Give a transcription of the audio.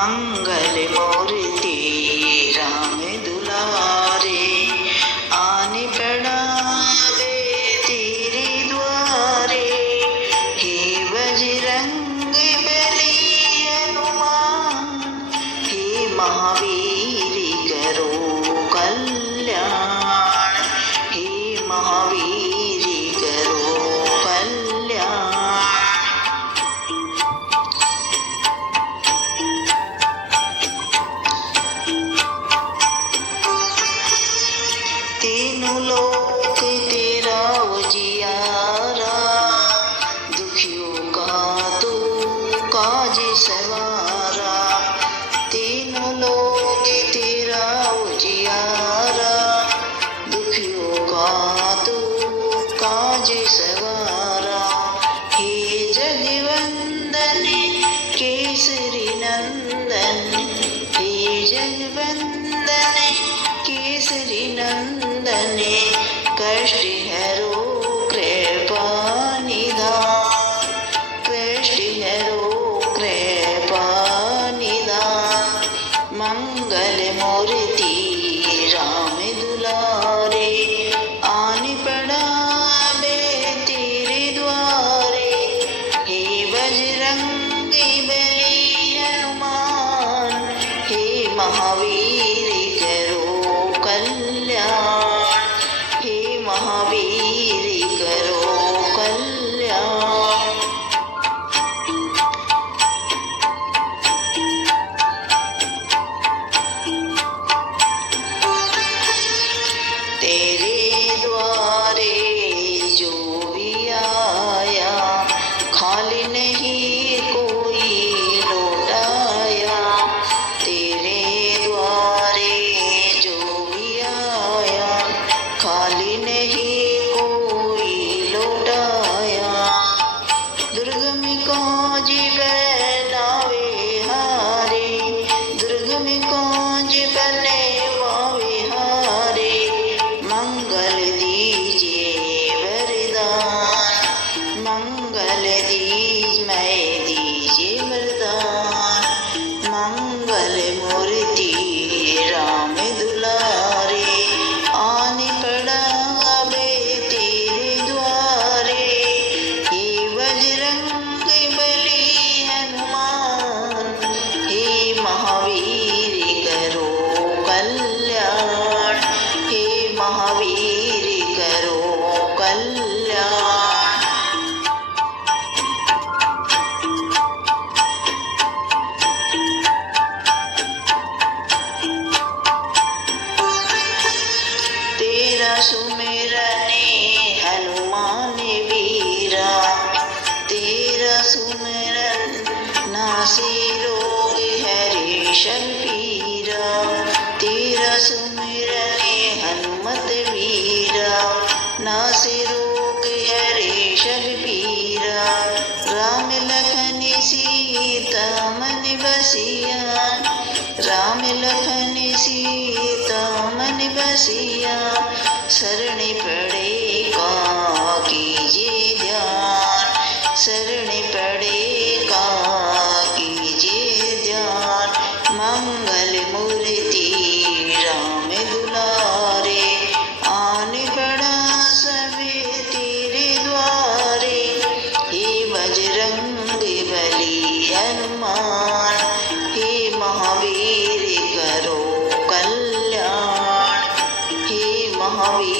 मंगल मूर्ति राम दुलारे, आने पड़ावे तेरे द्वारे। हे बजरंग बली हनुमान, हे महावीर करो कल्याण, हे महावीर करो कल्याण। तीनों लोक तेरा उजियारा, दुखियों का तू काज सवारा। तीनों लोक तेरा उजियारा, दुखियों का तू काज सवारा। हे जगवंदन केसरी नंदन, हे जगवंदन केसरी नंदन, कष्ट हरो कृपा निधान, कष्ट हरो कृपा निधान। मंगल मूर्ति राम दुलारे, आन पड़ावे तेरे द्वारे। हे बजरंग बली हनुमान, हे महावीर करो कल्याण, हे महावीर करो कल्याण। तेरे द्वारे जो भी आया, खाली नहीं कोई लौटाया। तेरे द्वारे जो भी आया, खाली नहीं कोई लौटाया। दुर्गम काज बनावे हारे, दुर्गम काज बनवावे हारे। मंगल दीजिए वरदान, मंगल दीजिए वरदान। मंगल मूर्ति राम दुलारे, आन पड़ावे तेरे द्वारे। हे बजरंग बली हनुमान, हे महावीर करो कल्याण, हे महावीर करो कल्याण। तेरा सुमिरन हनुमान वीरा, तेरा सुमिरन नासे रोग हरे शबीरा। तेरा सुमिरन हनुमत वीरा, नासे रोग हरे शबीरा। राम लखन सीता मन बसिया, राम लखन सीता मन बसिया। शरण पड़े का कीजिए ध्यान, शरण पड़े का कीजिए ध्यान। मंगल मूर्ति राम दुलारे, आन पड़ा सबे तेरे द्वारे। हे बजरंग बली हनुमान, हे महावीर करो कल्याण, हे महावीर